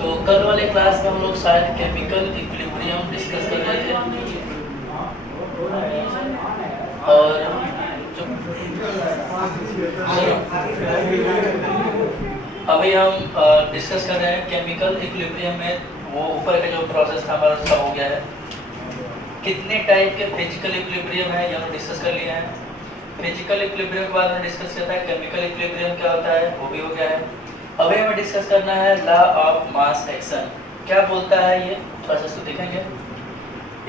तो कल वाले क्लास में हम लोग शायद केमिकल इक्विलिब्रियम डिस्कस कर रहे थे और अभी हम डिस्कस कर रहे हैं केमिकल इक्विलिब्रियम में वो ऊपर का जो प्रोसेस था हमारा उसका हो गया है। कितने टाइप के फिजिकल इक्विलिब्रियम है ये हम डिस्कस कर लिए हैं। फिजिकल इक्विलिब्रियम के बाद में डिस्कस करता है केमिकल इक्विलिब्रियम क्या होता है, वो भी हो गया है। अभी हमें डिस्कस करना है लॉ ऑफ मास एक्शन, क्या बोलता है ये थोड़ा सा इसको देखेंगे।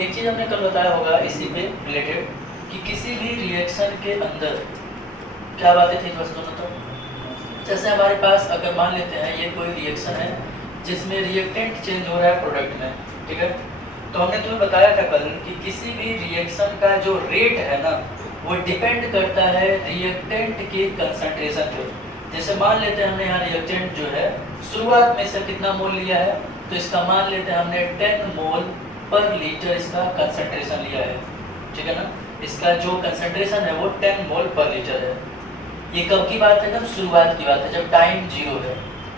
एक चीज हमने कल बताया होगा इसी पे रिलेटेड कि किसी भी रिएक्शन के अंदर क्या बातें थी, थोड़ा सा सुनो तो। जैसे हमारे पास अगर मान लेते हैं ये कोई रिएक्शन है जिसमें रिएक्टेंट चेंज हो रहा है प्रोडक्ट में, ठीक है। तो हमने तुम्हें बताया था कल कि किसी भी रिएक्शन का जो रेट है ना वो डिपेंड करता है रिएक्टेंट के कंसंट्रेशन पे। जैसे मान लेते हैं हमने यहाँ रिएक्टेंट जो है शुरुआत में से कितना मोल लिया है, तो इसका मान लेते हैं हमने 10 मोल पर लीटर इसका कंसंट्रेशन लिया है, ठीक है ना। इसका जो कंसंट्रेशन है वो 10 मोल पर लीटर है। ये कब की बात है, जब शुरुआत की बात है, जब टाइम 0 है।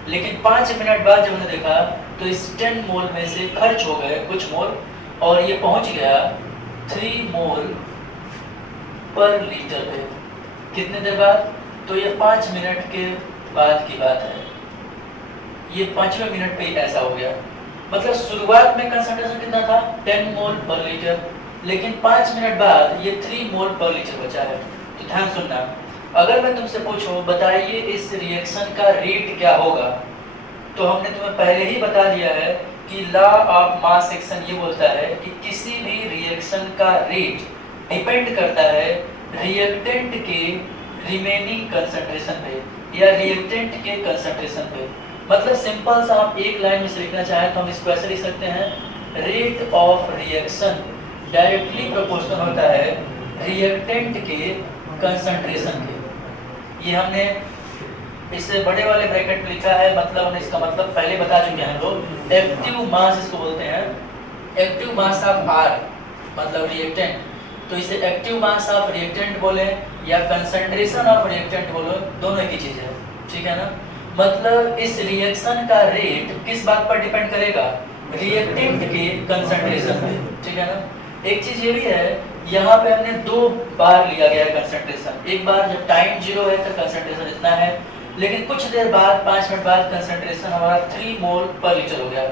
लेकिन 5 मिनट बाद जब हमने देखा तो इस 10 मोल में से खर्च हो गए कुछ मोल और ये पहुंच गया 3 मोल पर लीटर पे। कितने देर बाद, तो ये 5 मिनट के बाद की बात है। ये 5वें मिनट पे ऐसा हो गया। मतलब शुरुआत में कंसंट्रेशन कितना था 10 मोल पर लीटर, लेकिन 5 मिनट बाद ये 3 मोल पर लीटर बचा है। तो ध्यान सुनना, अगर मैं तुमसे पूछूं बताइए इस रिएक्शन का रेट क्या होगा, तो हमने तुम्हें पहले ही बता दिया है कि लॉ ऑफ मास एक्शन ये बोलता है कि किसी भी रिएक्शन का रेट डिपेंड करता है रिएक्टेंट के रिमेनिंग कंसंट्रेशन पे या रिएक्टेंट के कंसंट्रेशन पे। मतलब सिंपल सा हम एक लाइन में से लिखना चाहें तो हम इसको ऐसे लिख सकते हैं, rate of reaction directly proportional होता है रिएक्टेंट के कंसंट्रेशन के। ये हमने इससे बड़े वाले ब्रैकेट में लिखा है, मतलब हमने इसका मतलब पहले बता चुके हैं हम लोग। एक्टिव मास इसको बोलते हैं, एक्टिव मास ऑफ आर मतलब रिएक्टेंट, तो इसे एक्टिव मास ऑफ रिएक्टेंट बोले या कंसंट्रेशन ऑफ रिएक्टेंट बोलो, दोनों की चीज है, ठीक है ना। मतलब इस रिएक्शन का रेट किस बात पर डिपेंड करेगा, रिएक्टेंट के कंसंट्रेशन पे, ठीक है ना। एक चीज ये भी है, यहाँ पे हमने 2 बार लिया गया है कंसंट्रेशन। एक बार जब टाइम 0 है तो कंसंट्रेशन इतना है, लेकिन कुछ देर बाद 5 मिनट बाद कंसंट्रेशन हमारा 3 मोल पर लीटर हो गया।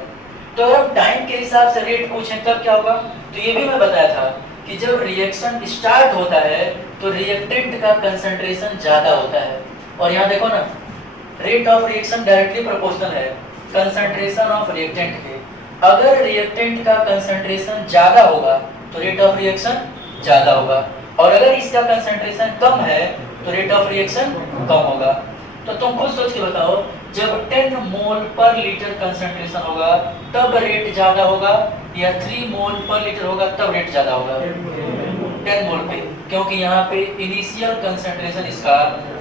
तो अगर हम टाइम के हिसाब से रेट पूछें तब क्या होगा, तो ये भी मैं बताया था कि जब रिएक्शन स्टार्ट होता है तो रिएक्टेंट का कंसंट्रेशन ज्यादा होता है। और यहाँ देखो ना, rate of reaction directly proportional है कंसंट्रेशन ऑफ रिएक्टेंट के। अगर रिएक्टेंट का कंसंट्रेशन ज्यादा होगा तो रेट ऑफ रिएक्शन ज्यादा होगा, और अगर इसका कंसंट्रेशन कम है तो रेट ऑफ रिएक्शन कम होगा। तो तुम खुद सोच के बताओ, जब 10 मोल पर लीटर कंसंट्रेशन होगा तब रेट ज्यादा होगा या 3 मोल पर लीटर होगा तब रेट ज्यादा होगा, 10 मोल पे, क्योंकि यहाँ पे इनिशियल कंसंट्रेशन इसका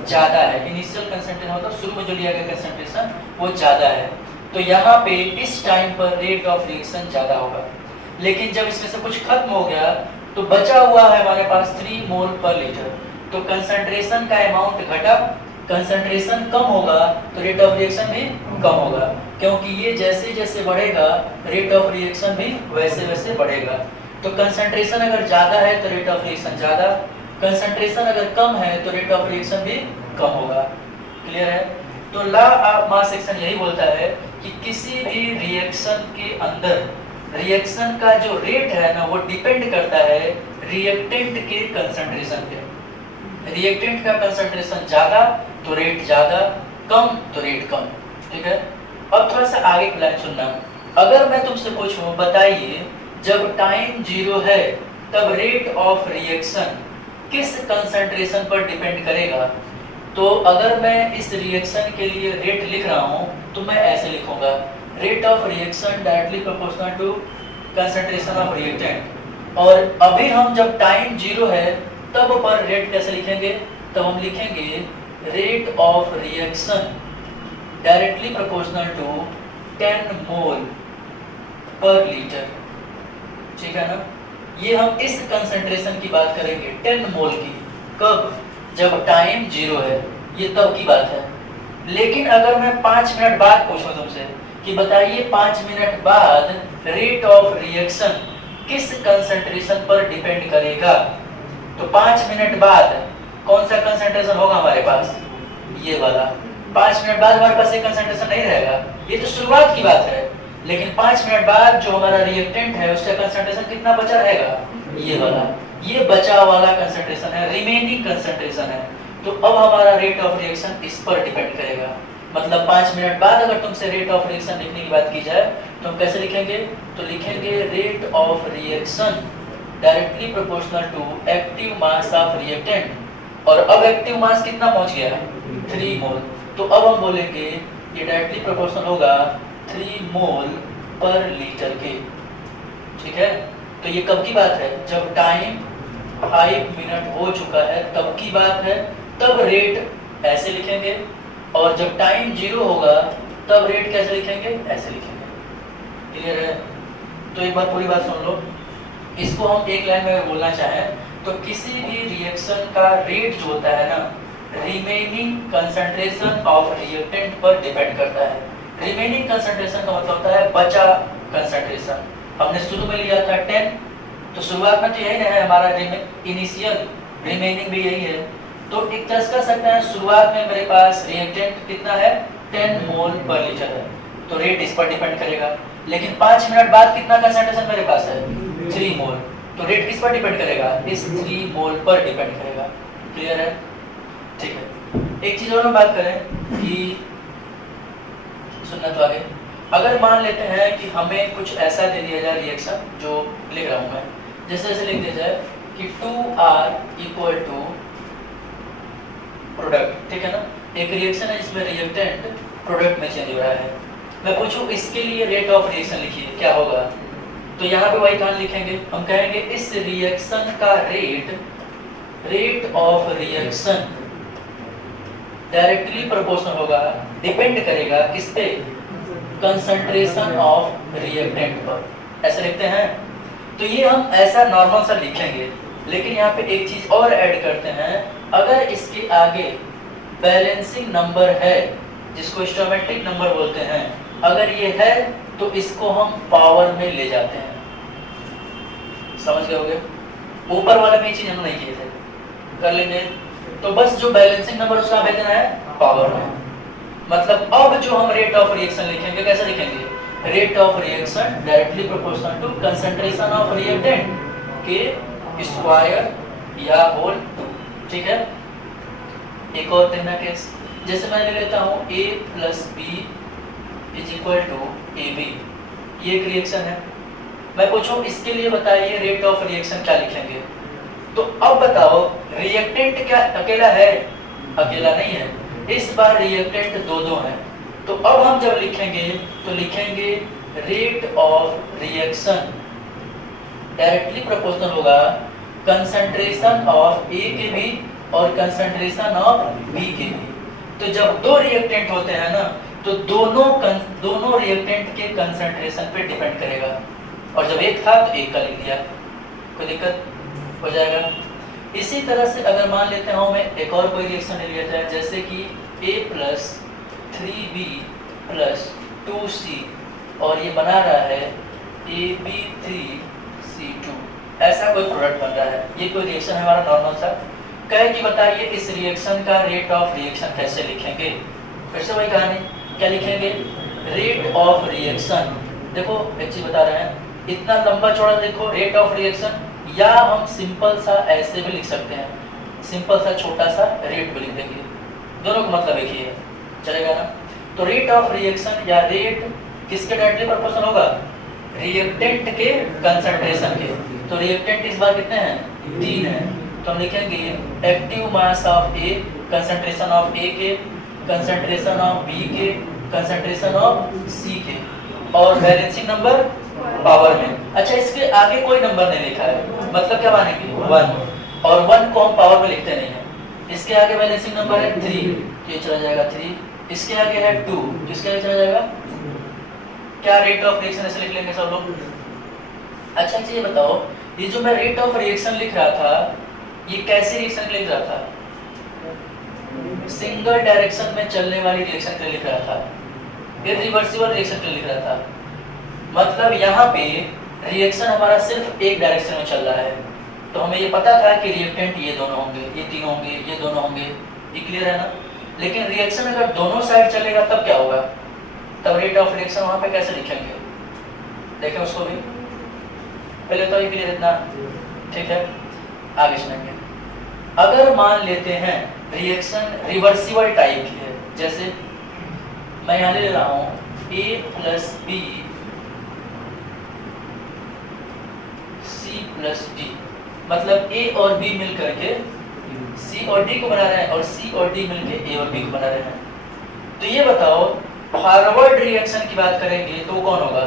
ज्यादा है। इनिशियल कंसंट्रेशन मतलब शुरू में जो लिया गया कंसंट्रेशन वो ज्यादा है, तो यहाँ पे इस टाइम पर रेट ऑफ रिएक्शन ज्यादा होगा। लेकिन जब इसमें से कुछ खत्म हो गया तो बचा हुआ है हमारे पास 3 मोल पर लीटर, तो कंसंट्रेशन का अमाउंट घटा, कंसंट्रेशन कम होगा तो रेट ऑफ रिएक्शन भी कम होगा, क्योंकि ये जैसे जैसे बढ़ेगा रेट ऑफ रिएक्शन भी वैसे वैसे बढ़ेगा। तो कंसंट्रेशन अगर ज्यादा है तो रेट ऑफ रिएक्शन ज्यादा, कंसंट्रेशन अगर कम है तो रेट ऑफ रिएक्शन भी कम होगा। क्लियर है। तो लॉ ऑफ मास एक्शन यही बोलता है कि किसी भी रिएक्शन के अंदर रिएक्शन का जो रेट है ना वो डिपेंड करता है रिएक्टेंट के कंसंट्रेशन पे। रिएक्टेंट का कंसंट्रेशन ज्यादा तो रेट ज्यादा, कम तो रेट कम, ठीक है। अब थोड़ा सा आगे की लाइन सुनना, अगर मैं तुमसे पूछूं बताइए जब टाइम 0 है तब रेट ऑफ रिएक्शन किस कंसंट्रेशन पर डिपेंड करेगा, तो अगर मैं इस रिएक्शन के लिए रेट लिख रहा हूं तो मैं ऐसे लिखूंगा, rate of reaction directly proportional to concentration of reactant. और अभी हम जब टाइम 0 है तब पर रेट कैसे लिखेंगे, तब हम लिखेंगे rate of reaction directly proportional to 10 mole per litre, ठीक है ना। ये हम इस कंसंट्रेशन की बात करेंगे 10 मोल की, कब, जब टाइम 0 है, ये तब की बात है। लेकिन अगर मैं 5 मिनट बाद पूछूं तुमसे कि बताइए 5 मिनट बाद रेट ऑफ रिएक्शन किस कंसंट्रेशन पर डिपेंड करेगा। तो 5 मिनट बाद कौन सा कंसंट्रेशन होगा हमारे पास, ये वाला। 5 मिनट बाद हमारे पास ये कंसंट्रेशन नहीं रहेगा, ये तो शुरुआत की बात है। लेकिन 5 मिनट बाद जो हमारा रिएक्टेंट है उसका कंसंट्रेशन कितना बचा रहेगा, ये वाला। ये बचा वाला कंसंट्रेशन है, रिमेनिंग कंसंट्रेशन है। तो अब हमारा रेट ऑफ रिएक्शन इस पर डिपेंड करेगा। मतलब 5 मिनट बाद अगर तुमसे रेट ऑफ रिएक्शन लिखने की बात की जाए तो हम कैसे लिखेंगे, तो लिखेंगे rate of reaction directly proportional to active mass of reactant. और अब एक्टिव मास कितना पहुंच गया, 3 मोल। तो अब हम बोलेंगे ये डायरेक्टली प्रोपोर्शनल होगा 3 मोल पर लीटर के। ठीक है, तो ये कब की बात है, जब टाइम 5 मिनट हो चुका है तब की बात है। तब रेट ऐसे लिखेंगे, और जब टाइम 0 होगा तब रेट कैसे लिखेंगे, ऐसे लिखेंगे। क्लियर है? तो एक बार पूरी बात सुन लो। इसको हम एक लाइन में बोलना चाहें तो किसी भी रिएक्शन का रेट जो होता है ना, रिमेनिंग कंसंट्रेशन ऑफ रिएक्टेंट पर डिपेंड करता है। रिमेनिंग कंसंट्रेशन का मतलब होता है बचा कंसंट्रेशन। हमने शुरू में लिया था 10, तो शुरुआत में तो यही है हमारा इनिशियल, रिमेनिंग भी यही है। तो एक तरह से कह सकते हैं शुरुआत में मेरे पास रिएक्टेंट कितना है, 10 मोल पर लीटर है, तो रेट इस पर डिपेंड करेगा। लेकिन 5 मिनट बाद कितना कंसंट्रेशन मेरे पास है, 3 मोल, तो रेट किस पर डिपेंड करेगा, इस 3 मोल पर डिपेंड करेगा। क्लियर है? ठीक है, एक चीज और हम बात करें कि सुनना तो आगे। अगर मान लेते हैं कि हमें कुछ ऐसा दे दिया जाए रिएक्शन, जो लिख रहा हूं मैं, जैसे लिख दिया जाए कि 2R इक्वल टू प्रोडक्ट। ठीक है ना, एक रिएक्शन है जिसमें रिएक्टेंट प्रोडक्ट में चेंज हो रहा है। मैं पूछूं इसके लिए रेट ऑफ रिएक्शन लिखिए, क्या होगा, तो यहाँ पे वही कहानी लिखेंगे। हम कहेंगे इस रिएक्शन का rate of reaction directly proportional होगा, डिपेंड करेगा किस पे, कंसंट्रेशन ऑफ रिएक्टेंट पर। ऐसे लिखते हैं। तो ये हम ऐसा नॉर्मल सा लिखेंगे, लेकिन यहाँ पे एक चीज और ऐड करते हैं। अगर इसके आगे बैलेंसिंग नंबर है, जिसको स्टोमेट्रिक नंबर बोलते हैं, अगर ये है तो इसको हम पावर में ले जाते हैं। समझ गए होगे? ऊपर वाला में ये चीज हम नहीं किए थे, कर लेंगे। तो बस जो बैलेंसिंग नंबर उसका भेजना है पावर में। मतलब अब जो हम रेट ऑफ रिएक्शन लिखेंगे, कैसे लिखेंगे, rate of reaction directly proportional to concentration of reactant के स्क्वायर या होल 2। ठीक है, एक और देखना केस, जैसे मैं ले लेता हूँ a plus B is equal to A B. ये एक रिएक्शन है। मैं पूछूं इसके लिए बताइए रेट ऑफ रिएक्शन क्या लिखेंगे। तो अब बताओ रिएक्टेंट क्या अकेला है, अकेला नहीं है, इस बार रिएक्टेंट 2 हैं। तो अब हम जब लिखेंगे तो लिखेंगे rate of reaction directly proportional होगा कंसंट्रेशन ऑफ ए के भी और कंसंट्रेशन ऑफ बी के भी। तो जब 2 रिएक्टेंट होते हैं ना, तो दोनों रिएक्टेंट के कंसंट्रेशन पे डिपेंड करेगा। और जब एक था तो एक का लिख दिया, कोई दिक्कत हो जाएगा। इसी तरह से अगर मान लेते हैं मैं एक और कोई रिएक्शन ले लिया जाए, जैसे कि a plus 3b plus 2c और ये बना रहा है AB3C2, ऐसा कोई प्रोडक्ट बन रहा है। ये कोई रिएक्शन है हमारा नॉर्मल सा। कहे कि बताइए इस रिएक्शन का रेट ऑफ रिएक्शन कैसे लिखेंगे। फिर से वही कहानी, क्या लिखेंगे, रेट ऑफ रिएक्शन। देखो एक चीज बता रहे हैं, इतना लंबा चौड़ा देखो रेट ऑफ रिएक्शन, या हम सिंपल सा ऐसे भी लिख सकते हैं, सिंपल सा छोटा सा रेट भी लिख देंगे, दोनों का मतलब एक ही है, चलेगा ना। तो रेट ऑफ रिएक्शन या रेट किसके डायरेक्टली प्रोपोर्शनल होगा, रिएक्टेंट के कंसंट्रेशन के। तो रिएक्टेंट इस बार कितने हैं, 3 हैं। तो हम लिखेंगे active mass of A, concentration of A के, कंसंट्रेशन ऑफ बी के, कंसंट्रेशन ऑफ सी के, और बैलेंसिंग नंबर पावर में। अच्छा इसके आगे कोई नंबर नहीं लिखा है, मतलब क्या मानेंगे 1, और 1 को हम पावर में लिखते नहीं है। इसके आगे बैलेंसिंग नंबर है 3, तो ये चला जाएगा 3। इसके आगे है 2, किसके आगे चला जाएगा, क्या रेट ऑफ रिएक्शन ऐसे लिख लेंगे सब लोग। अच्छा ये बताओ, ये जो मैं रेट ऑफ रिएक्शन लिख रहा था, ये कैसे रिएक्शन लिख रहा था, सिंगल डायरेक्शन में चलने वाली रिएक्शन के लिए लिख रहा था। इरिवर्सिबल रिएक्शन के लिए लिख रहा था। मतलब यहाँ पे रिएक्शन हमारा सिर्फ एक डायरेक्शन में चल रहा है, तो हमें ये पता था कि रिएक्टेंट ये दोनों होंगे, ये तीनों होंगे, ये दोनों होंगे, ये क्लियर है ना। लेकिन रिएक्शन अगर दोनों साइड चलेगा तब क्या होगा, तब रेट ऑफ रिएक्शन वहाँ पे कैसे लिखेंगे, देखें उसको भी। पहले तो ये क्लियर इतना ठीक है, आगे सुनेंगे। अगर मान लेते हैं रिएक्शन रिवर्सिबल टाइप की है, जैसे मैं यहाँ ले रहा हूँ A + B C + D, मतलब A और B मिल करके C और D को बना रहे हैं और C और D मिलके A और B को बना रहे हैं। तो ये बताओ फॉरवर्ड रिएक्शन की बात करेंगे तो वो कौन होगा,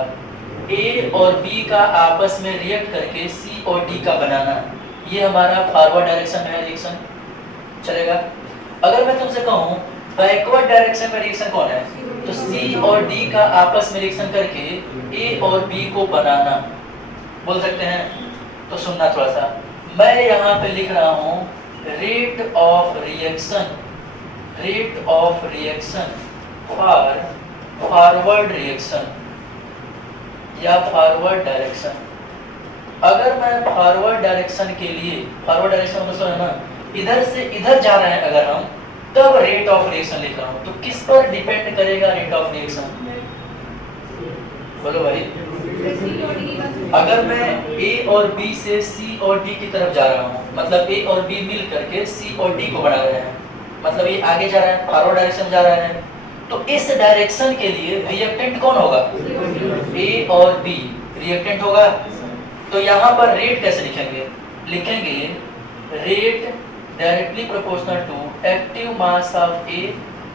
A और B का आपस में रिएक्ट करके C और D का बनाना, ये हमारा फॉरवर्ड डायरेक्शन में रिएक्शन चलेगा। अगर मैं तुमसे कहूँ बैकवर्ड डायरेक्शन में रिएक्शन कौन है, तो C और D का आपस में रिएक्शन करके A और B को बनाना बोल सकते हैं। तो सुनना थोड़ा सा, मैं यहाँ पे लिख रहा हूँ rate of reaction for forward reaction या फॉरवर्ड डायरेक्शन। अगर मैं फॉरवर्ड डायरेक्शन के लिए, फॉरवर्ड डायरेक्शन मतलब है ना इधर से इधर जा रहे हैं अगर हम, तब रेट ऑफ रिएक्शन लिख रहा हूँ। तो किस पर डिपेंड करेगा रेट ऑफ रिएक्शन, बोलो भाई। अगर मैं A और B से C और D की तरफ जा रहा हूँ, मतलब A और B मिल करके C और D को बना रहे हैं, मतलब ये आगे जा रहा है, फॉरवर्ड डायरेक्शन जा रहा है, तो इस डायरेक्शन के लिए रिएक्टेंट कौन होगा, A और B रिएक्टेंट होगा। तो यहाँ पर रेट कैसे लिखेंगे, लिखेंगे rate directly proportional to active mass of A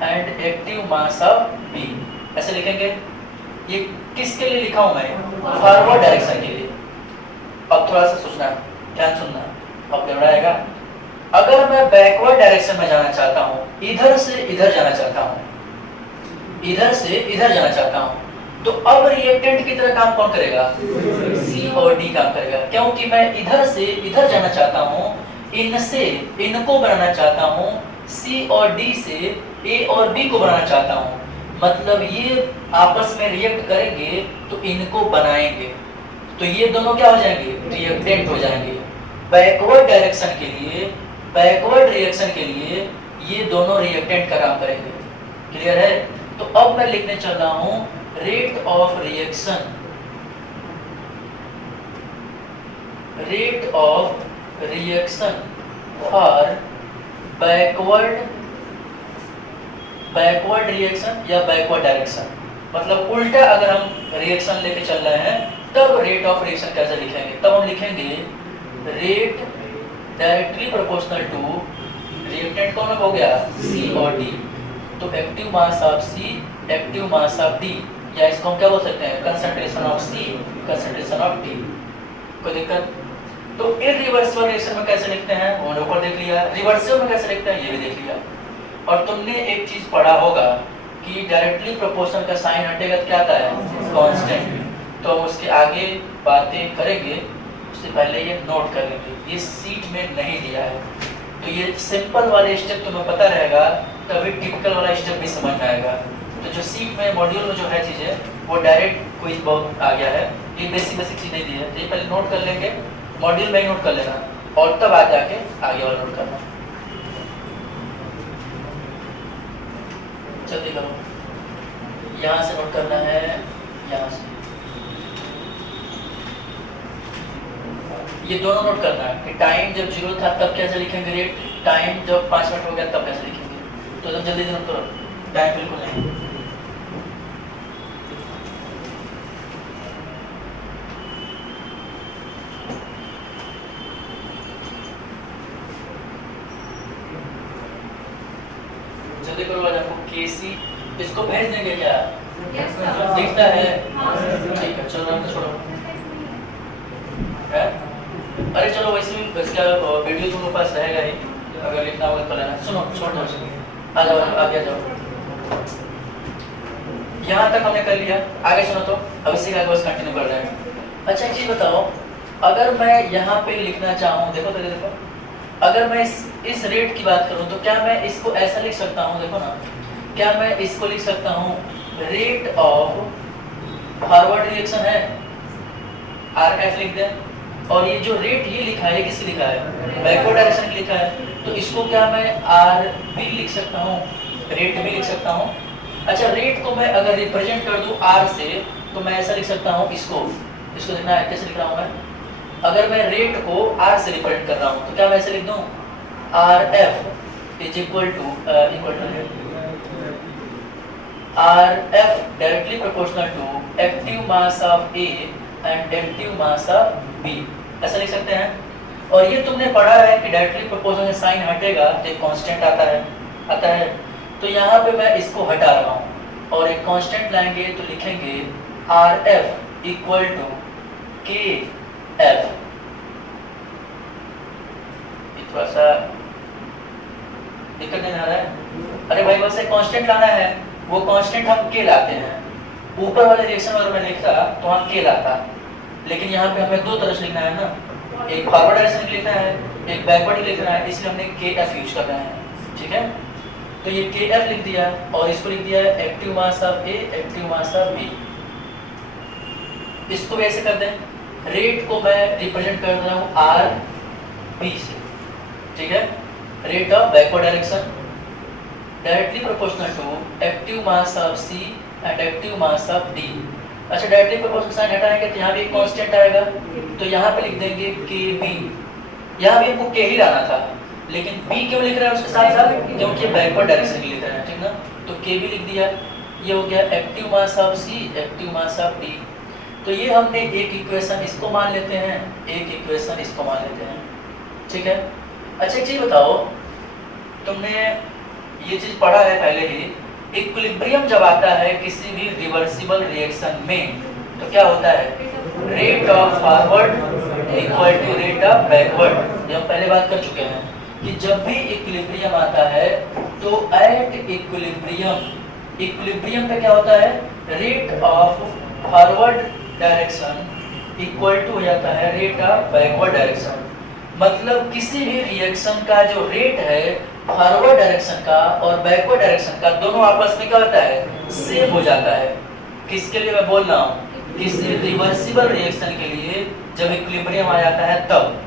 and active mass of B, ऐसे लिखेंगे। ये किसके लिए लिखा हूं मैं, फॉरवर्ड डायरेक्शन के लिए। अब थोड़ा सा सोचना, ध्यान सुनना, अब दोहराएगा। अगर मैं बैकवर्ड डायरेक्शन में जाना चाहता हूं, इधर से इधर जाना चाहता हूं, इधर से इधर जाना चाहता हूं, तो अब रिएक्टेंट की तरह काम कौन करेगा, C और D काम करेगा। क्योंकि मैं इधर से इधर जाना चाहता हूं, इनसे इनको बनाना चाहता हूं, C और D से A और B को बनाना चाहता हूं, मतलब ये आपस में रिएक्ट करेंगे तो इनको बनाएंगे, तो ये दोनों क्या हो जाएंगे, रिएक्टेंट हो जाएंगे। बैकवर्ड डायरेक्शन के लिए, बैकवर्ड रिएक्शन के लिए ये दोनों रिएक्टेंट का काम करेंगे। क्लियर है। तो अब मैं लिखने चल रहा हूं rate of reaction for backward reaction या बैकवर्ड डायरेक्शन, मतलब उल्टा अगर हम रिएक्शन लेके चल रहे हैं तब रेट ऑफ रिएक्शन कैसे लिखेंगे, तब हम लिखेंगे rate directly proportional to, reactant कौन हो गया, C और D, तो active mass of C active mass of D, या इसको हम क्या बोल सकते हैं, concentration of C concentration of D। कोई दिक्कत। तो इरिवर्सिबल रिएक्शन में कैसे लिखते हैं वो ऊपर देख लिया, रिवर्सिबल में कैसे लिखते हैं ये भी देख लिया। और तुमने एक चीज पढ़ा होगा कि डायरेक्टली प्रोपोर्शनल का साइन हटेगा तो क्या आता है, कांस्टेंट। तो हम उसके आगे बातें करेंगे, उससे पहले ये नोट कर लेंगे, ये सीट में नहीं दिया है, तो ये सिंपल वाले स्टेप तुम्हें पता रहेगा तभी टिपिकल वाला स्टेप भी समझ में आएगा। तो जो सीट में मॉड्यूल में जो है चीज़ें वो डायरेक्ट क्विज बहुत आ गया है, ये बेसिक चीज़ें दी है, तो ये पहले नोट कर लेंगे, मॉड्यूल में ही नोट कर लेना और तब आ जाके आगे वाला नोट करना। जल्दी करो, यहाँ से नोट करना है, यहाँ से ये दोनों नोट करना है कि टाइम जब 0 था तब कैसे लिखेंगे रेट, टाइम जब 5 मिनट हो गया तब कैसे लिखेंगे। तो जब जल्दी से नोट करो, टाइम बिल्कुल नहीं। जल्दी करो, आज आपको केसी इसको भेज देंगे क्या, दिखता है, ठीक है चलो हम छोड़ो है? अरे चलो वैसे भी इसका वीडियो तुम्हारे पास रहेगा ही, अगर लिखना होगा तो लेना। सुनो छोड़ दो, आ जाओ आगे जाओ, यहाँ तक हमने कर लिया, आगे सुनो। तो अब इसी का बस कंटिन्यू कर रहे हैं। अच्छा एक चीज बताओ, अगर मैं यहाँ पे लिखना चाहूँ, देखो तो देखो, अगर मैं इस रेट की बात करूँ तो क्या मैं इसको ऐसा लिख सकता हूँ, देखो ना, क्या मैं इसको लिख सकता हूँ रेट ऑफ फॉरवर्ड रिएक्शन है, आर एफ लिख दें। और ये जो रेट ये लिखा है किससे लिखा है, बैकवर्ड डायरेक्शन लिखा है, तो इसको क्या मैं आर भी लिख सकता हूँ, रेट भी लिख सकता हूँ। अच्छा, रेट को मैं अगर रिप्रेजेंट कर दूं आर से तो मैं ऐसा लिख सकता हूँ, इसको देखना है कैसे लिख रहा हूँ मैं। अगर मैं रेट को आर से रिप्रेजेंट कर रहा हूँ तो क्या मैं ऐसे लिख दूं, R F is equal to R F directly proportional to active mass of A and active mass of B, ऐसा लिख सकते हैं। और ये तुमने पढ़ा है कि डायरेक्टली प्रोपोर्शनल में साइन हटेगा तो एक कांस्टेंट आता है। तो यहाँ पे मैं इसको हटा रहा हूँ और एक कांस्टेंट लाएंगे तो लिखेंगे आर एफ इक्वल टू के एफ। थोड़ा सा दिक्कत नहीं आ रहा है? अरे भाई बस एक कांस्टेंट लाना है, वो कांस्टेंट हम के लाते हैं। ऊपर वाले रिएक्शन अगर मैं लिखता तो हम के लाता, लेकिन यहाँ पे हमें दो तरह से लिखना है ना, एक फॉरवर्ड डायरेक्शन लिखना है, एक बैकवर्ड लिखना है, इसलिए हमने के एफ यूज कर रहे हैं। ठीक है, तो ये के एफ लिख दिया और इसको लिख दिया है active mass of A active mass of B. इसको भी ऐसे कर दें, रेट को मैं रिप्रेजेंट कर रहा हूँ आर बी से। ठीक है, rate of backward direction directly proportional to active mass of C and active mass of D. अच्छा, डायरेक्टली प्रोपोर्शनल साइन हटाएंगे तो यहाँ भी एक कांस्टेंट आएगा, तो यहाँ पे लिख देंगे के बी। यहाँ भी हमको के ही लाना था, लेकिन बी क्यों लिख रहा है उसके साथ साथ, क्योंकि बैकवर्ड डायरेक्शन लिख रहा है। ठीक ना, तो के बी लिख दिया। ये हो गया active mass of C active mass of D. तो ये हमने एक इक्वेशन इसको मान लेते हैं, एक इक्वेशन इसको मान लेते हैं। ठीक है, अच्छा एक चीज बताओ, तुमने ये चीज पढ़ा है पहले ही, इक्विलिब्रियम जब आता है किसी भी रिवर्सिबल रिएक्शन में तो क्या होता है, rate of forward equal to rate of backward. ये हम पहले बात कर चुके हैं कि जब भी इक्विलिब्रियम आता है तो एट इक्विलिब्रियम पे क्या होता है, rate of forward direction equal to हो जाता है रेट ऑफ बैकवर्ड डायरेक्शन। मतलब किसी भी रिएक्शन का जो रेट है फॉरवर्ड डायरेक्शन का और बैकवर्ड डायरेक्शन का, दोनों आपस में क्या होता है, सेम हो जाता है। किसके लिए मैं बोल रहा हूँ, किसी रिवर्सिबल रिएक्शन के लिए जब इक्विलिब्रियम आ जाता है तब।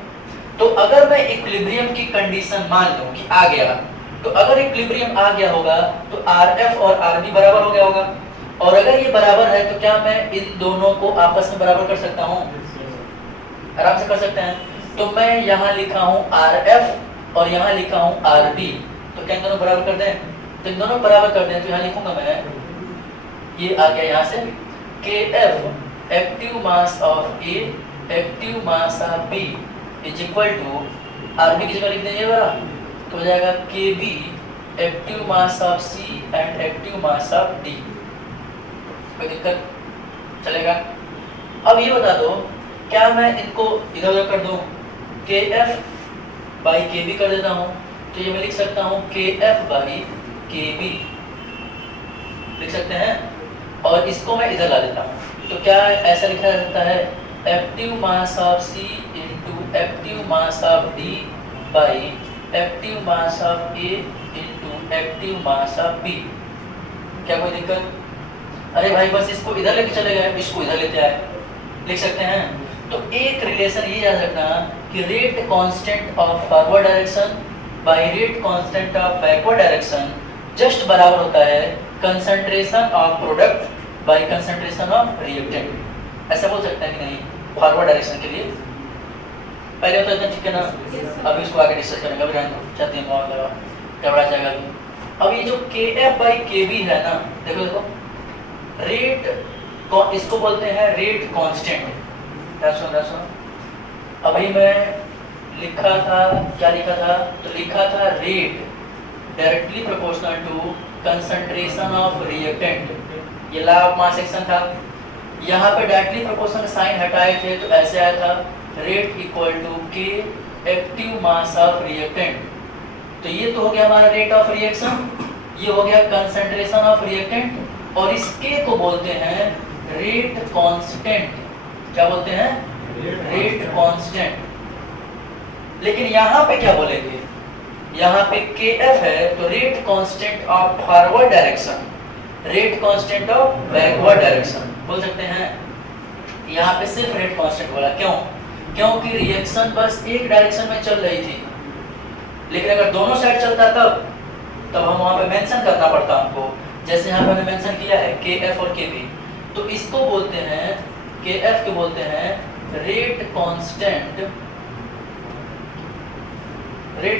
तो अगर मैं इक्विलिब्रियम की कंडीशन मान लूं कि आ गया, तो अगर इक्विलिब्रियम आ गया होगा तो आर एफ और आर बी बराबर हो गया होगा। और अगर ये बराबर है तो क्या मैं इन दोनों को आपस में बराबर कर सकता हूँ, आराम से कर सकते हैं। तो मैं यहाँ लिखा हूँ आर एफ और यहाँ लिखा हूँ आर बी, तो क्या इन दोनों बराबर कर दें, तो इन दोनों बराबर कर दें तो यहाँ लिखूंगा मैं, ये आ गया यहाँ से K F active mass of A active mass of B is equal to R B की जगह लिख देंगे बड़ा, तो हो जाएगा K B active mass of C and active mass of D. कोई दिक्कत चलेगा? अब ये बता दो, क्या मैं इनको इधर उधर कर दूं, के एफ बाई के बी कर देता हूं, तो ये मैं लिख सकता हूं के एफ बाई के बी लिख सकते हैं, और इसको मैं इधर ला देता हूं। तो क्या ऐसा लिखा जा सकता है, active mass of C into active mass of D by active mass of A into active mass of B. क्या कोई दिक्कत? अरे भाई बस इसको इधर लेके चले गए, इसको इधर लेते आए, लिख सकते हैं। तो एक रिलेशन ये याद रखना कि rate constant of forward direction by rate constant of backward direction just बराबर होता है concentration of product by concentration of reactant. ऐसा बोल सकते हैं कि नहीं फॉरवर्ड डायरेक्शन के लिए? पहले तो इतना ठीक है ना, अभी इसको आगे डिस्कस करेंगे, अभी रहने दो, चलते हैं और घबरा जाएगा अभी। अब ये जो के एफ बाई के बी है ना, देखो देखो, रेट इसको बोलते हैं रेट कांस्टेंट। अभी मैं लिखा था, क्या लिखा था, तो लिखा था rate directly proportional to concentration of reactant, ये लॉ ऑफ मास एक्शन था। यहाँ पे डायरेक्टली प्रोपोर्शनल साइन हटाए थे तो ऐसे आया था रेट इक्वल टू के एक्टिव मास ऑफ रिएक्टेंट। तो ये तो हो गया हमारा रेट ऑफ रिएक्शन, ये हो गया कंसंट्रेशन ऑफ रिएक्टेंट, और इसके को बोलते हैं रेट कांस्टेंट। क्या बोलते हैं? Rate constant. लेकिन यहाँ पे क्या बोलेंगे, यहाँ पे के एफ है तो rate constant of forward direction rate constant of backward direction बोल सकते हैं। यहाँ पे सिर्फ रेट कांस्टेंट बोला, क्यों? क्योंकि रिएक्शन बस एक डायरेक्शन में चल रही थी, लेकिन अगर दोनों साइड चलता तब हम वहां पे मेंशन करना पड़ता हमको, जैसे यहाँ पे हमने मेंशन किया है KF और KB। तो इसको बोलते हैं, KF को बोलते हैं rate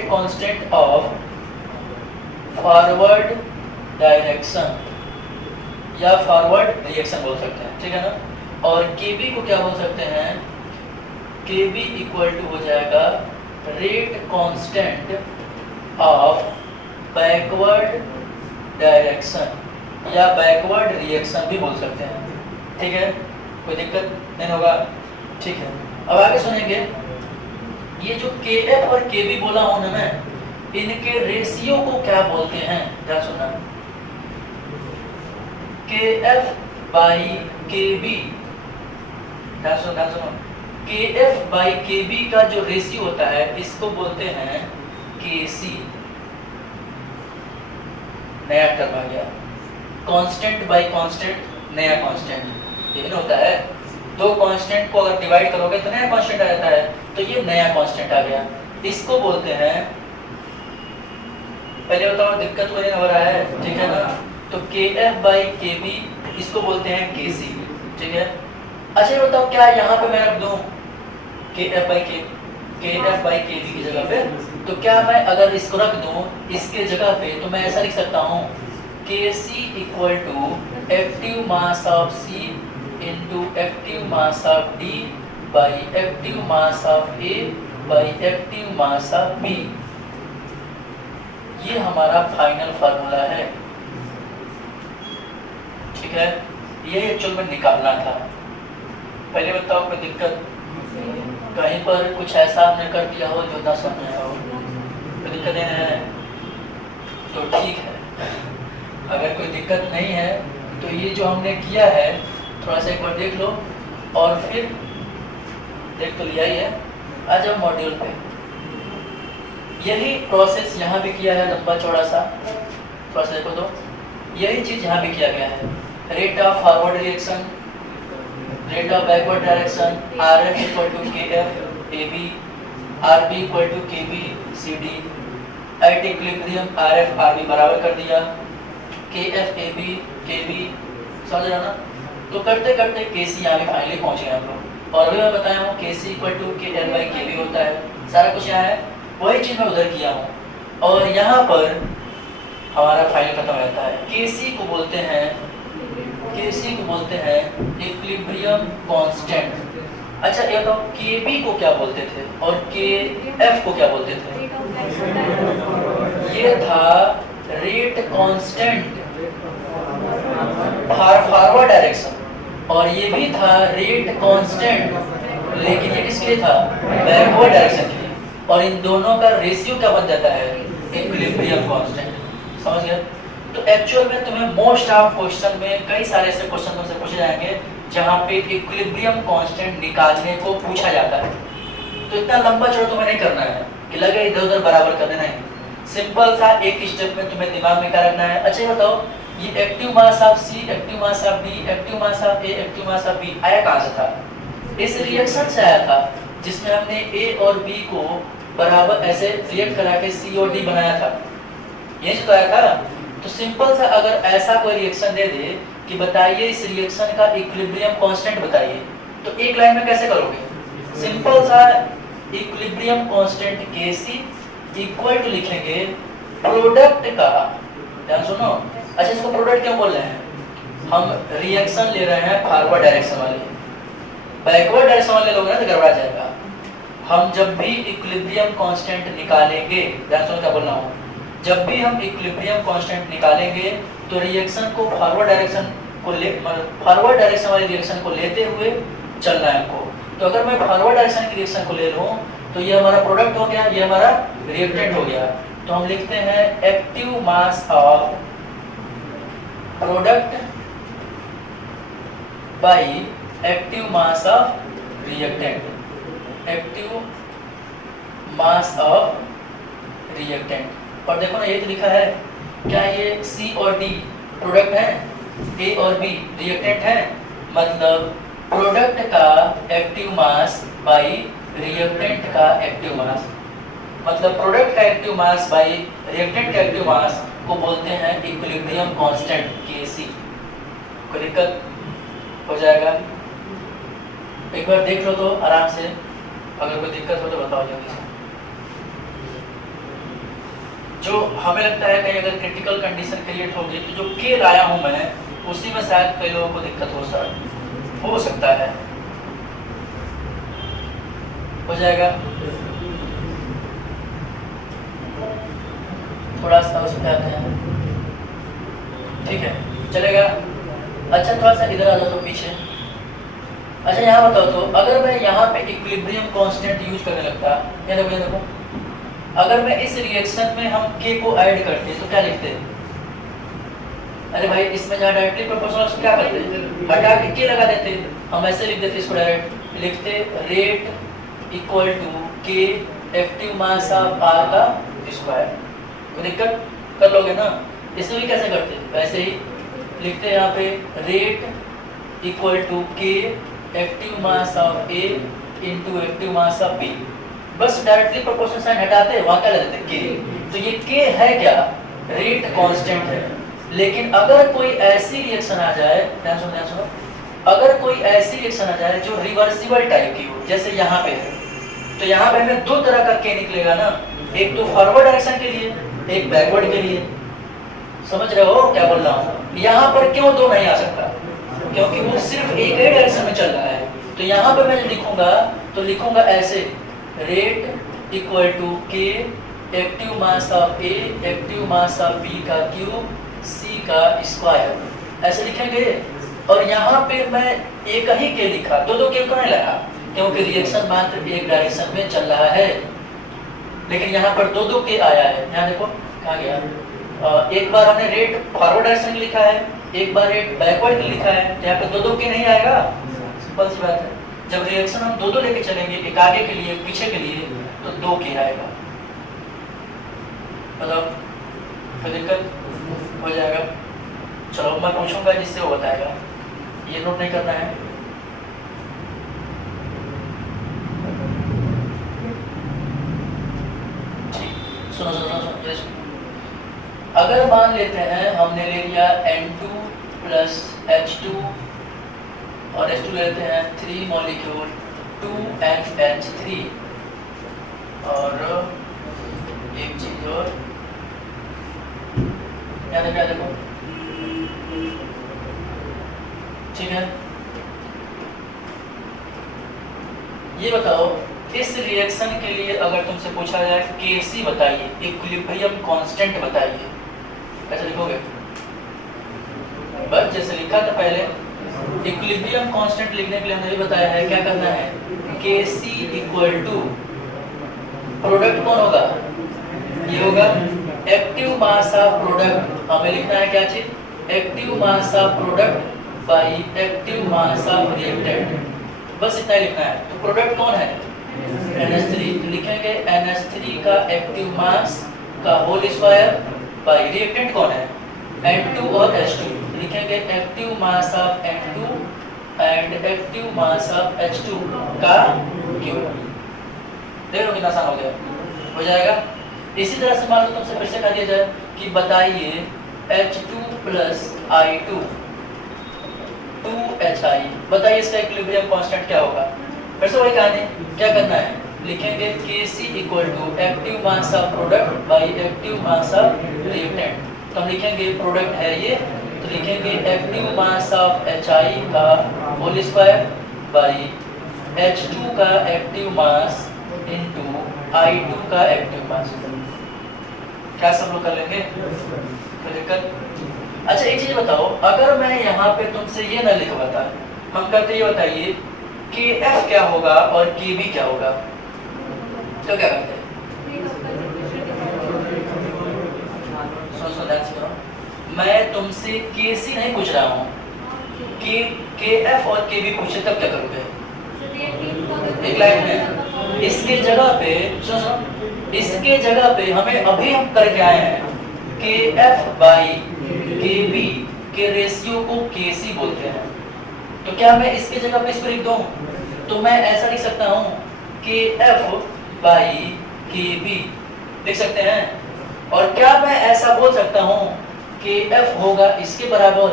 constant of forward direction या फॉरवर्ड रिएक्शन बोल सकते हैं, ठीक है ना। और KB को क्या बोल सकते हैं? KB इक्वल टू हो जाएगा rate constant of backward direction या बैकवर्ड रिएक्शन भी बोल सकते हैं, ठीक है, कोई दिक्कत नहीं होगा, ठीक है। अब आगे सुनेंगे, ये जो KF और KB बोला हूं ना मैं, इनके रेशियो को क्या बोलते हैं? ध्यान सुनना, KF बाई KB, ध्यान सुनो, KF बाई KB का जो रेशियो होता है इसको बोलते हैं KC। नया टर्म आ गया, कांस्टेंट बाई कांस्टेंट, नया कांस्टेंट, ये भी होता है। दो कांस्टेंट को अगर डिवाइड करोगे तो नया कांस्टेंट आ जाता है, तो ये नया कांस्टेंट आ गया, इसको बोलते हैं। पहले बताओ दिक्कत कोई नहीं हो रहा है, ठीक है ना। तो KF बाई KB इसको बोलते हैं KC, ठीक है। अच्छा ये बताओ, क्या यहाँ पे मैं रख दूं KF बाई KB की जगह पे, तो क्या मैं अगर इसको रख दूं इसके जगह पे, तो मैं ऐसा लिख सकता हूँ KC equal to active mass of C into active mass of D by active mass of A by active mass of B। ये हमारा फाइनल फार्मूला है, ठीक है। ये एक्चुअल में निकालना था। पहले बताओ कोई दिक्कत? कहीं पर कुछ ऐसा हमने कर दिया हो जो ना समझ आया हो, कोई दिक्कत नहीं है तो ठीक है। अगर कोई दिक्कत नहीं है तो ये जो हमने किया है थोड़ा सा एक बार देख लो, और फिर देख तो लिया ही है। आ जाओ मॉड्यूल पे, यही प्रोसेस यहाँ भी किया है, लंबा चौड़ा सा, थोड़ा सा देखो तो यही चीज यहाँ भी किया गया है। Rate of forward reaction, rate of backward direction, RF equal to KF AB, RB equal to KB CD, at equilibrium RF RB बराबर कर दिया, KF AB KB, समझ रहे हो ना। तो करते करते KC यहाँ भी फाइनली पहुँच गए हम लोग, और अभी मैं बताया हूँ KC equal to KL by KB होता है, सारा कुछ यहाँ है, वही चीज़ मैं उधर किया हूँ। और यहाँ पर हमारा फाइनल खत्म हो जाता है। KC को बोलते हैं इक्विलिब्रियम कांस्टेंट। अच्छा ये बताओ KB को क्या बोलते थे और KF को क्या बोलते थे? ये था रेट कांस्टेंट फॉरवर्ड डायरेक्शन, और ये भी था रेट कांस्टेंट, लेकिन ये किसके लिए था? बैकवर्ड डायरेक्शन के लिए। और इन दोनों का रेशियो क्या बन जाता है? इक्विलिब्रियम कांस्टेंट, समझ गए। तो एक्चुअल में तुम्हें मोस्ट ऑफ क्वेश्चन में कई सारे ऐसे क्वेश्चन तुमसे पूछे जाएंगे जहाँ पे इक्विलिब्रियम कांस्टेंट निकालने को पूछा जाता है। तो इतना लंबा चौड़ा तुम्हें नहीं करना है कि लगे इधर उधर बराबर कर देना है, सिंपल सा एक स्टेप में तुम्हें दिमाग में क्या रखना है। अच्छा ये बताओ, ये active mass of C, active mass of D, active mass of A, active mass of B आया कहाँ से था? इस रिएक्शन से आया था, जिसमें हमने A और B को बराबर ऐसे रिएक्ट करा के C और D बनाया था, यही से तो आया था। तो सिंपल सा अगर ऐसा कोई रिएक्शन दे दे कि बताइए इस रिएक्शन का इक्विलिब्रियम कांस्टेंट बताइए, तो एक लाइन में कैसे करोगे? सिंपल सा equilibrium constant KC equal to लिखेंगे प्रोडक्ट का, ध्यान सुनो। अच्छा इसको प्रोडक्ट क्यों बोल रहे हैं? हम रिएक्शन ले रहे हैं फॉरवर्ड डायरेक्शन वाले, बैकवर्ड डायरेक्शन वाले लोग ना तो गड़बड़ा जाएगा। हम जब भी इक्विलिब्रियम कांस्टेंट निकालेंगे, ध्यान सुनो क्या बोल रहा हूँ, जब भी हम इक्विलिब्रियम कांस्टेंट निकालेंगे तो रिएक्शन को फॉरवर्ड डायरेक्शन वाली रिएक्शन को लेते हुए चलना है हमको। तो अगर मैं फॉरवर्ड डायरेक्शन की रिएक्शन को ले लूं तो ये हमारा प्रोडक्ट हो गया, ये हमारा रिएक्टेंट हो गया। तो हम लिखते हैं active mass of product by active mass of reactant, active mass of reactant. और देखो ना ये तो लिखा है, क्या ये C और D प्रोडक्ट है? ए और बी रिएक्टेंट है, मतलब प्रोडक्ट का एक्टिव मास बाई रिएक्टेंट का एक्टिव मास, मतलब प्रोडक्ट का एक्टिव मास बाई रिएक्टेंट का एक्टिव मास को बोलते हैं इक्विलिब्रियम कांस्टेंट Kc। कोई दिक्कत हो जाएगा? एक बार देख लो तो आराम से, अगर कोई दिक्कत हो तो बताओ जल्दी से। जो हमें लगता है कहीं अगर क्रिटिकल कंडीशन क्रिएट होगी तो जो K लाया हूं मैं उसी में शायद कई लोगों को दिक्कत हो सकता है। हो जाएगा? थोड़ा सा उसमें आते हैं, ठीक है, चलेगा। अच्छा थोड़ा सा इधर आ जाओ तो पीछे। अच्छा यहाँ बताओ तो अगर मैं यहाँ पे इक्विलिब्रियम कांस्टेंट यूज करने लगता, ये देखो, अगर मैं इस रिएक्शन में हम K को ऐड करते तो क्या लिखते? अरे भाई इसमें जहाँ डायरेक्टली प्रोपोर्शनल क्या करते, हटा के K लगा देते। हम ऐसे लिख देते, इसको डायरेक्ट लिखते rate equal to K active mass of R का स्क्वायर। कोई दिक्कत कर लोगे ना? इसमें भी कैसे करते, वैसे ही लिखते हैं यहाँ पे rate equal to K active mass of A into active mass of B। बस डायरेक्टली प्रोपोर्शनल साइन हटाते, वहाँ क्या लगते K। तो ये K है क्या? रेट कांस्टेंट है। लेकिन अगर कोई ऐसी रिएक्शन आ जाए, ध्यान सुनो, अगर कोई ऐसी रिएक्शन आ जाए जो रिवर्सिबल टाइप की हो, जैसे यहाँ पे है, तो यहाँ पे हमें दो तरह का K निकलेगा ना, एक तो फॉरवर्ड डायरेक्शन के लिए, एक बैकवर्ड के लिए। समझ रहे हो क्या बोल रहा हूँ? यहाँ पर क्यों दो नहीं आ सकता? क्योंकि वो सिर्फ एक ही डायरेक्शन में चल रहा है। तो यहाँ पे मैं लिखूंगा तो लिखूंगा ऐसे rate equal to K active mass of A active mass of B का क्यूब C का स्क्वायर, ऐसे लिखेंगे। और यहाँ पे मैं एक ही K लिखा, दो K को नहीं लगा, क्योंकि रिएक्शन मात्र एक डायरेक्शन में चल रहा है। लेकिन यहाँ पर दो K आया है। यहाँ देखो कहाँ गया, एक बार हमने रेट फॉरवर्ड डायरेक्शन लिखा है, एक बार रेट बैकवर्ड लिखा है, तो यहाँ पे दो K नहीं आएगा। सिंपल सी बात है। जब रिएक्शन हम दो लेके चलेंगे, एक आगे के लिए पीछे के लिए, तो 2 K आएगा। मतलब कोई दिक्कत हो जाएगा? चलो मैं पूछूंगा जिससे वो बताएगा, ये नोट नहीं करना है। ठीक, सुनो। अगर मान लेते हैं हमने ले लिया N2 प्लस H2 और H2 लेते हैं 3 मॉलिक्यूल 2NH3, और एक चीज और याद क्या देखो, ठीक है। ये बताओ इस रिएक्शन के लिए अगर तुमसे पूछा जाए Kc बताइए, इक्विलिब्रियम कांस्टेंट बताइए, कैसे लिखोगे? बस जैसे लिखा था पहले, इक्विलिब्रियम कांस्टेंट लिखने के लिए हमने भी बताया है क्या करना है, Kc इक्वल टू प्रोडक्ट कौन होगा, ये होगा एक्टिव मास ऑफ प्रोडक्ट। हमें लिखना है क्या चीज, active mass of product by active mass of reactant, बस इतना ही लिखना है। तो प्रोडक्ट कौन है, NH3, लिखेंगे NH3 का एक्टिव मास का होल स्क्वायर बाई रिएक्टेंट कौन है, N2 और H2, लिखेंगे active mass of N2 and active mass of H2 का क्यूब। देखो कितना आसान हो गया, हो जाएगा। इसी तरह से मान लो तुमसे फिर से कह दिया जाए कि बताइए H2 प्लस I2 2HI, बताइए इसका इक्विलिब्रियम कांस्टेंट क्या होगा। फिर से वही कहानी, क्या करना है, लिखेंगे Kc equal to active mass of product by active mass of reactant. तो हम लिखेंगे प्रोडक्ट है ये, तो लिखेंगे एक्टिव मास ऑफ HI का होल स्क्वायर बाई H2 का एक्टिव मास इनटू I2 का एक्टिव मास। क्या सब लोग कर लेंगे? कोई दिक्कत? अच्छा एक चीज बताओ, अगर मैं यहाँ पे तुमसे ये ना लिखवाता, हम कहते ये बताइए Kf क्या होगा और Kb क्या होगा, तो क्या करते हैं? सुनो ध्यान से सुनो, मैं तुमसे Kc नहीं पूछ रहा हूँ, Kf और Kb पूछे तब क्या करोगे? एक लाइन में इसके जगह पे सुनो, इसके जगह पे हमें अभी हम करके आए हैं Kf बाई Kb के रेशियो को Kc बोलते हैं। तो क्या मैं इसकी जगह पे इसको लिख दूं? तो मैं ऐसा लिख सकता हूं KF/KB लिख सकते हैं। और क्या मैं ऐसा बोल सकता हूं कि F होगा इसके बराबर,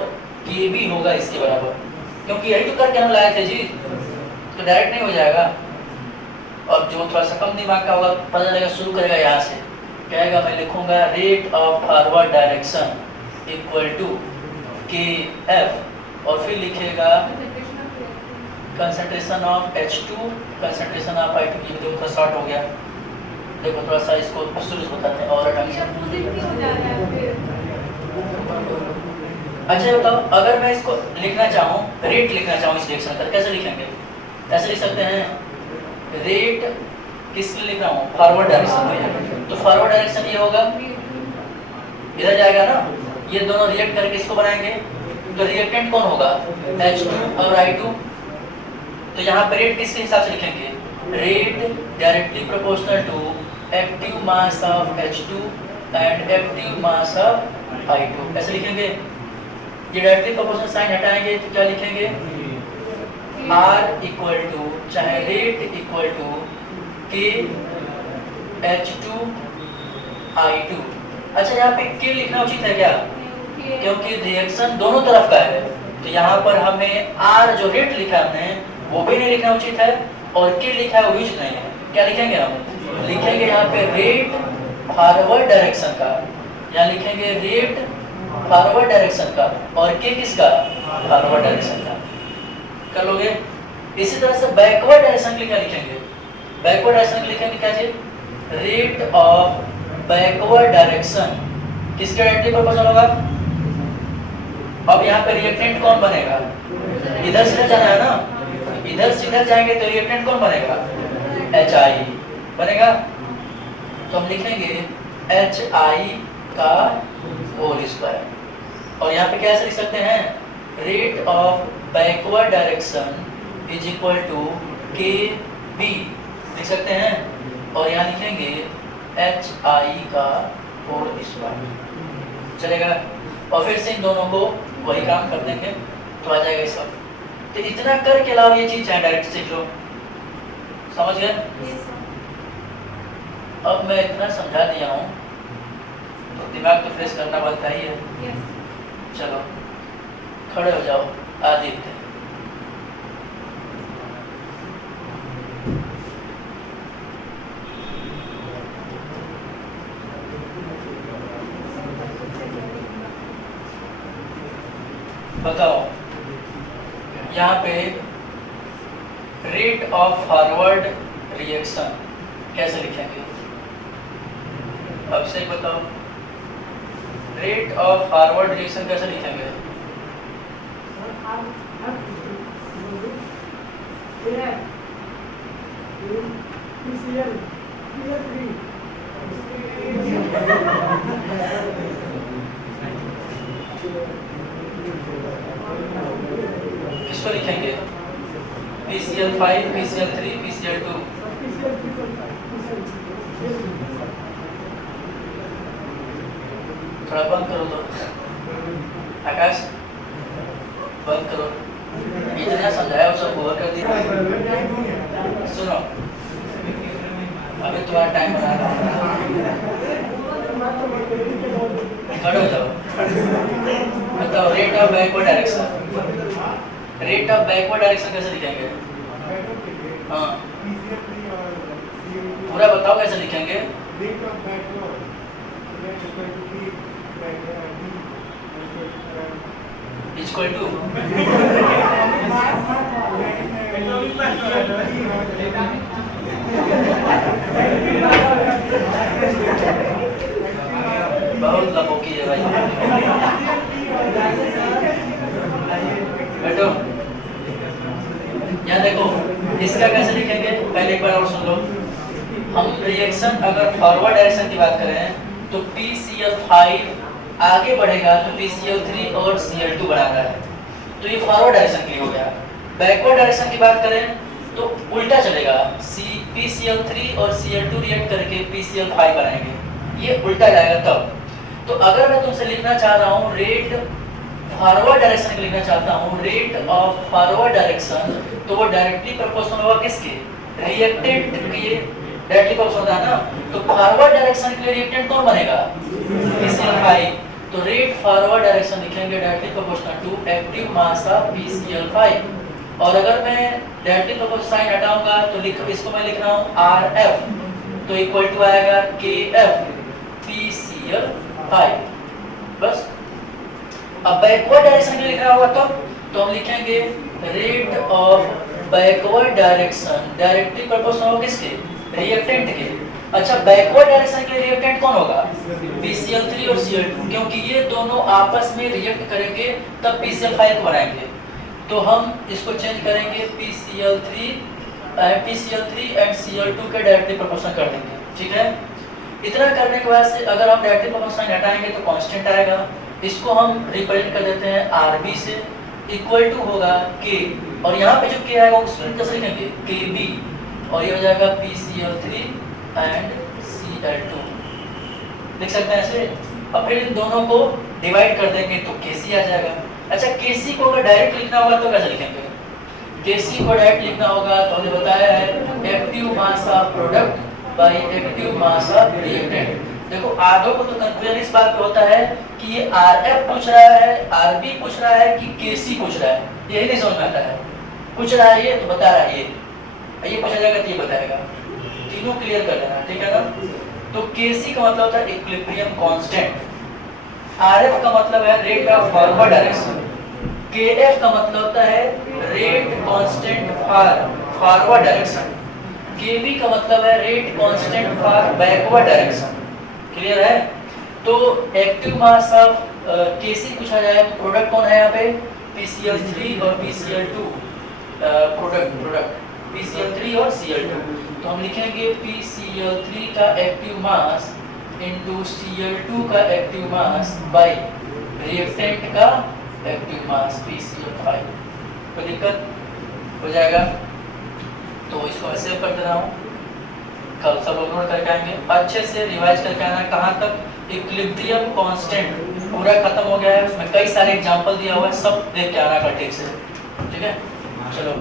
KB होगा इसके बराबर? क्योंकि यही तो करके हम लाए थे जी, तो डायरेक्ट नहीं हो जाएगा। और जो थोड़ा सा कम दिमाग का होगा पता चलेगा, शुरू करेगा यहाँ से, कहेगा मैं लिखूंगा rate of forward direction equal to KF और फिर लिखेगा concentration of H2 concentration of I2। ये देखो थोड़ा शॉर्ट हो गया, देखो थोड़ा सा इसको शुरू से बताते हैं और अच्छा बताओ, अगर मैं इसको लिखना चाहूँ, रेट लिखना चाहूँ इस रिएक्शन का, कैसे लिखेंगे? ऐसे लिख सकते हैं, रेट किसके लिख रहा हूँ? फॉरवर्ड डायरेक्शन में। तो फॉरवर्ड डायरेक्शन ये होगा, इधर जाएगा ना, ये दोनों रिएक्ट करके इसको बनाएंगे। तो रिएक्टेंट कौन होगा? H2 और I2। तो यहाँ पे रेट किसके हिसाब से लिखेंगे? Rate directly proportional to active mass of H2 and active mass of I2। ऐसे लिखेंगे। ये डायरेक्टली प्रोपोर्शनल साइन हटाएंगे तो क्या लिखेंगे? R इक्वल टू, चाहे rate equal to K H2 I2। अच्छा यहाँ पे K लिखना उचित है क्या? क्योंकि रिएक्शन दोनों तरफ का है, तो यहाँ पर हमें R जो रेट लिखा है हमने वो भी नहीं लिखना उचित है, और K लिखा है वो भी उचित नहीं है। क्या लिखेंगे हम? लिखेंगे यहाँ पे रेट फॉरवर्ड डायरेक्शन का, यहाँ लिखेंगे रेट फॉरवर्ड डायरेक्शन का, और K किसका? फॉरवर्ड डायरेक्शन का। कर लोगे? इसी तरह से बैकवर्ड डायरेक्शन के लिए क्या लिखेंगे? बैकवर्ड डायरेक्शन के लिए लिखेंगे क्या चीज? रेट ऑफ बैकवर्ड डायरेक्शन किसके डायरेक्टली प्रोपोर्शनल होगा? अब यहाँ पे रिएक्टेंट कौन बनेगा? इधर से जाना है ना, इधर से इधर जाएंगे तो रिएक्टेंट कौन बनेगा? HI बनेगा। तो हम लिखेंगे HI का होल स्क्वायर, और यहाँ पे कैसे लिख सकते हैं? Rate of backward direction is equal to KB लिख सकते हैं, और यहाँ लिखेंगे HI का होल स्क्वायर। चलेगा? और फिर से इन दोनों को वही काम कर देंगे तो आ जाएगा इस वक्त। तो इतना करके लाओ, ये चीज है डायरेक्ट सीख लो, समझ गए? अब मैं इतना समझा दिया हूँ तो दिमाग तो फ्रेश करना बनता ही है। चलो खड़े हो जाओ, आदित्य। बताओ यहाँ पे रेट ऑफ फॉरवर्ड रिएक्शन कैसे लिखेंगे? अभिषेक बताओ, रेट ऑफ फॉरवर्ड रिएक्शन कैसे लिखेंगे? किसको लिखेंगे? PCl5, PCl3, PCl2। थोड़ा बंद करो तो, आकाश बंद करो। इतना समझाया उसे ओवर कर दिया। सुनो, अभी तुम्हारा टाइम बना रहा हूँ, खड़े हो जाओ। बताओ rate of backward direction, rate of backward direction कैसे लिखेंगे? हाँ पूरा बताओ कैसे लिखेंगे? इक्वल टू बहुत लपोकी है भाई। बैठो, यहाँ देखो इसका कैसे लिखेंगे पहले एक बार और सुन लो। हम रिएक्शन अगर फॉरवर्ड डायरेक्शन की बात करें तो PCl5 आगे बढ़ेगा तो PCl3 और Cl2 बढ़ा रहा है, तो ये फॉरवर्ड डायरेक्शन के लिए हो गया। बैकवर्ड डायरेक्शन की बात करें तो उल्टा चलेगा, PCl3 और Cl2 रिएक्ट करके PCl5 बनाएंगे, ये उल्टा जाएगा तब। तो अगर मैं तुमसे लिखना चाह रहा हूँ रेट फॉरवर्ड डायरेक्शन के लिखना चाहता हूँ, रेट ऑफ फॉरवर्ड डायरेक्शन, तो वो डायरेक्टली प्रोपोर्शनल होगा किसके? रिएक्टेंट के। डायरेक्टली प्रोपोर्शनल होता है ना, तो फॉरवर्ड डायरेक्शन के लिए रिएक्टेंट कौन बनेगा? PCl5। तो रेट फॉरवर्ड डायरेक्शन लिखेंगे directly proportional to active mass of PCl5। और अगर मैं डायरेक्टली प्रोपोर्शनल साइन हटाऊंगा तो इसको मैं लिख रहा हूँ RF, तो इक्वल टू आएगा KF PCl5। बस। अब बैकवर्ड डायरेक्शन के लिए लिखना होगा तो हम लिखेंगे rate of backward direction directly proportional होगा किसके? रिएक्टेंट के। अच्छा, बैकवर्ड डायरेक्शन के लिए रिएक्टेंट कौन होगा? PCl3 और Cl2, क्योंकि ये दोनों आपस में रिएक्ट करेंगे तब PCl5 को बनाएंगे। तो हम इसको चेंज करेंगे, PCl3 एंड Cl2 के डायरेक्टली प्रोपोर्शनल कर देंगे। ठीक है, इतना करने के बाद से अगर हम डायरेक्टली प्रोपोर्शनल हटाएंगे तो कांस्टेंट आएगा। इसको हम रिप्रेजेंट कर देते हैं RB से, इक्वल टू होगा K, और यहाँ पे जो K आएगा उसको कैसे लिखेंगे? KB, और ये हो जाएगा PCl3 एंड Cl2। लिख सकते हैं ऐसे। अब फिर इन दोनों को डिवाइड कर देंगे तो Kc आ जाएगा। अच्छा, Kc को अगर डायरेक्ट लिखना होगा तो कैसे लिखेंगे? Kc को डायरेक्ट लिखना होगा तो हमने बताया है active mass of product by active mass of reactant. देखो आधों को तो कंफ्यूजन इस बात पे होता है कि ये RF पूछ रहा है, RB पूछ रहा है कि Kc पूछ रहा है, यही नहीं समझ में आता है। पूछ रहा है ये तो बता रहा है ये पूछा जाएगा तो ये बताएगा। तीनों क्लियर कर लेना, ठीक है ना? तो Kc का मतलब होता है इक्विलिब्रियम कांस्टेंट, RF का मतलब है rate of forward direction, Kf का मतलब होता है rate constant for forward direction, Kb का मतलब है rate constant for backward direction. Clear है? तो एक्टिव मास ऑफ Kc पूछा जाए तो प्रोडक्ट कौन है यहाँ पे? PCl3 और PCl2। प्रोडक्ट PCl3 और Cl2, तो हम लिखेंगे PCl3 का एक्टिव मास इनटू Cl2 का एक्टिव मास बाय रिएक्टेंट का एक्टिव मास PCl5। कोई दिक्कत हो जाएगा? तो इसको ऐसे कर दे रहा हूँ, कल सब लोग नोट करके आएंगे, अच्छे से रिवाइज करके आना। कहाँ तक? इक्विलिब्रियम कांस्टेंट पूरा खत्म हो गया है, उसमें कई सारे एग्जांपल दिया हुआ है, सब देख के आना का ठीक से। ठीक है, चलो।